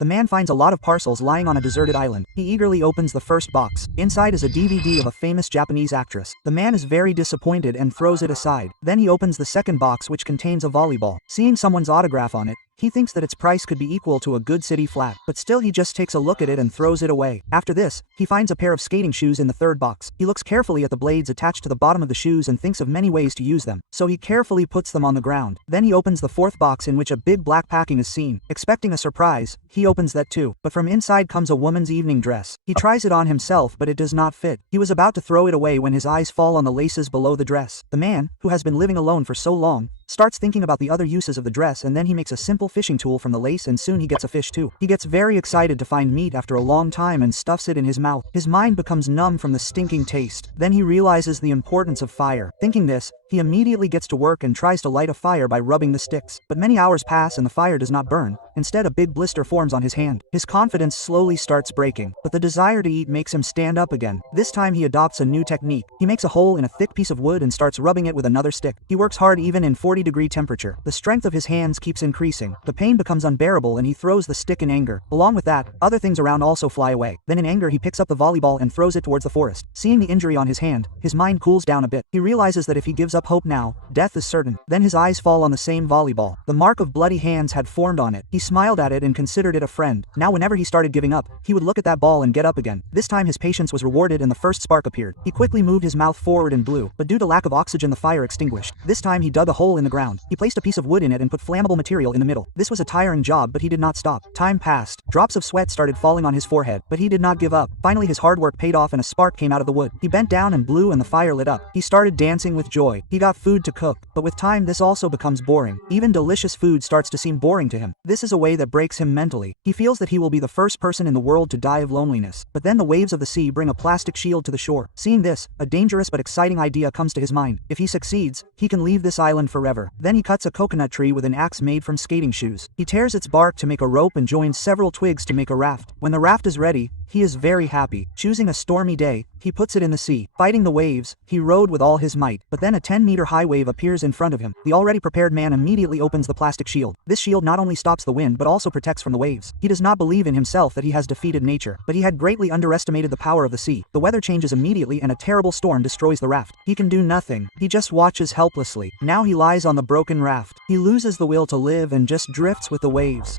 The man finds a lot of parcels lying on a deserted island. He eagerly opens the first box. Inside is a DVD of a famous Japanese actress. The man is very disappointed and throws it aside. Then he opens the second box, which contains a volleyball. Seeing someone's autograph on it, he thinks that its price could be equal to a good city flat, but still he just takes a look at it and throws it away. After this, he finds a pair of skating shoes in the third box. He looks carefully at the blades attached to the bottom of the shoes and thinks of many ways to use them, so he carefully puts them on the ground. Then he opens the fourth box, in which a big black packing is seen. Expecting a surprise, he opens that too, but from inside comes a woman's evening dress. He tries it on himself, but it does not fit. He was about to throw it away when his eyes fall on the laces below the dress. The man, who has been living alone for so long, starts thinking about the other uses of the dress, and then he makes a simple fishing tool from the lace, and soon he gets a fish too. He gets very excited to find meat after a long time and stuffs it in his mouth. His mind becomes numb from the stinking taste. Then he realizes the importance of fire. Thinking this, he immediately gets to work and tries to light a fire by rubbing the sticks. But many hours pass and the fire does not burn. Instead, a big blister forms on his hand. His confidence slowly starts breaking, but the desire to eat makes him stand up again. This time he adopts a new technique. He makes a hole in a thick piece of wood and starts rubbing it with another stick. He works hard even in 40-degree temperature. The strength of his hands keeps increasing. The pain becomes unbearable and he throws the stick in anger. Along with that, other things around also fly away. Then in anger he picks up the volleyball and throws it towards the forest. Seeing the injury on his hand, his mind cools down a bit. He realizes that if he gives up hope now, death is certain. Then his eyes fall on the same volleyball. The mark of bloody hands had formed on it. He smiled at it and considered it a friend. Now whenever he started giving up, he would look at that ball and get up again. This time his patience was rewarded and the first spark appeared. He quickly moved his mouth forward and blew, but due to lack of oxygen the fire extinguished. This time he dug a hole in the ground. He placed a piece of wood in it and put flammable material in the middle. This was a tiring job, but he did not stop. Time passed. Drops of sweat started falling on his forehead, but he did not give up. Finally his hard work paid off and a spark came out of the wood. He bent down and blew and the fire lit up. He started dancing with joy. He got food to cook, but with time this also becomes boring. Even delicious food starts to seem boring to him. This is a way that breaks him mentally. He feels that he will be the first person in the world to die of loneliness. But then the waves of the sea bring a plastic shield to the shore. Seeing this, a dangerous but exciting idea comes to his mind. If he succeeds, he can leave this island forever. Then he cuts a coconut tree with an axe made from skating shoes. He tears its bark to make a rope and joins several twigs to make a raft. When the raft is ready, he is very happy. Choosing a stormy day, he puts it in the sea. Fighting the waves, he rowed with all his might. But then a 10-meter high wave appears in front of him. The already prepared man immediately opens the plastic shield. This shield not only stops the wind but also protects from the waves. He does not believe in himself that he has defeated nature, but he had greatly underestimated the power of the sea. The weather changes immediately and a terrible storm destroys the raft. He can do nothing. He just watches helplessly. Now he lies on the broken raft. He loses the will to live and just drifts with the waves.